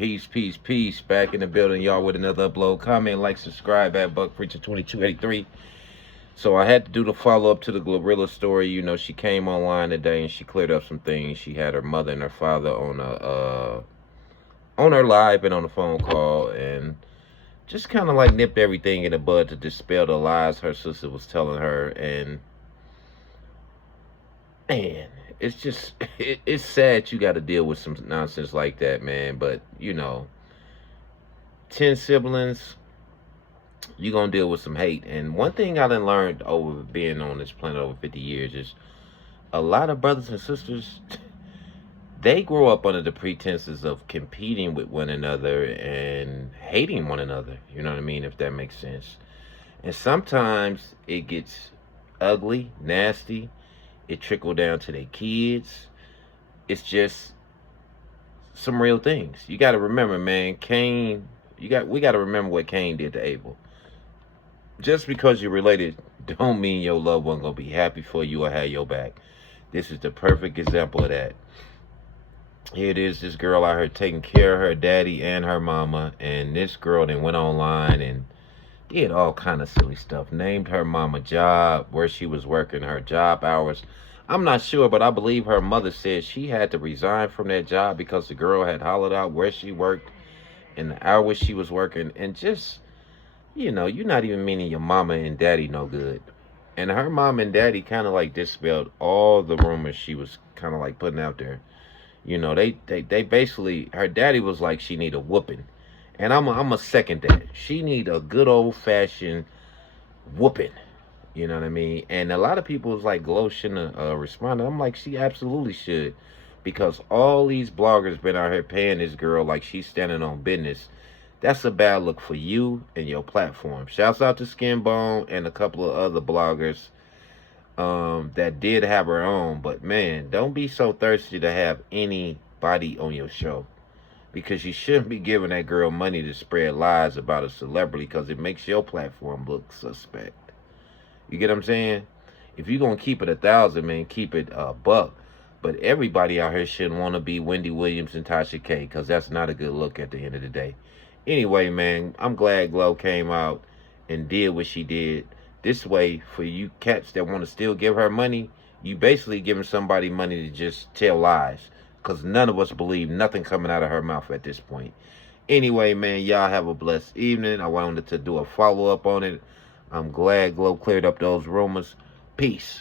Peace, peace, peace. Back in the building, y'all, with another upload. Comment, like, subscribe at Buck Preacher 2283. So I had to do the follow up to the Glorrilla story. You know, she came online today and she cleared up some things. She had her mother and her father on her live and on a phone call, and just kind of like nipped everything in the bud to dispel the lies her sister was telling her. And man, it's just it's sad you got to deal with some nonsense like that, man. But you know, 10 siblings, you're gonna deal with some hate. And one thing I done learned over being on this planet over 50 years is a lot of brothers and sisters, they grow up under the pretenses of competing with one another and hating one another. You know what I mean? If that makes sense. And sometimes it gets ugly, nasty. It trickled down to their kids. It's just some real things. You got to remember, man, Cain, we got to remember what Cain did to Abel. Just because you're related don't mean your loved one going to be happy for you or have your back. This is the perfect example of that. Here it is, this girl out here taking care of her daddy and her mama, and this girl then went online and did all kind of silly stuff. Named her mama job, where she was working, her job hours. I'm not sure, but I believe her mother said she had to resign from that job because the girl had hollered out where she worked and the hours she was working. And just, you know, you're not even meaning your mama and daddy no good. And her mom and daddy kind of like dispelled all the rumors she was kind of like putting out there. You know, they basically, her daddy was like, she need a whooping. And I'm a second that. She need a good old-fashioned whooping. You know what I mean? And a lot of people was like, Glow shouldn't respond. I'm like, she absolutely should. Because all these bloggers been out here paying this girl like she's standing on business. That's a bad look for you and your platform. Shouts out to Skinbone and a couple of other bloggers that did have her own. But man, don't be so thirsty to have anybody on your show. Because you shouldn't be giving that girl money to spread lies about a celebrity, because it makes your platform look suspect. You get what I'm saying? If you're going to keep it 1,000, man, keep it a buck. But everybody out here shouldn't want to be Wendy Williams and Tasha K, because that's not a good look at the end of the day. Anyway, man, I'm glad Glow came out and did what she did. This way, for you cats that want to still give her money, you basically giving somebody money to just tell lies. Because none of us believe nothing coming out of her mouth at this point. Anyway, man, y'all have a blessed evening. I wanted to do a follow-up on it. I'm glad Glow cleared up those rumors. Peace.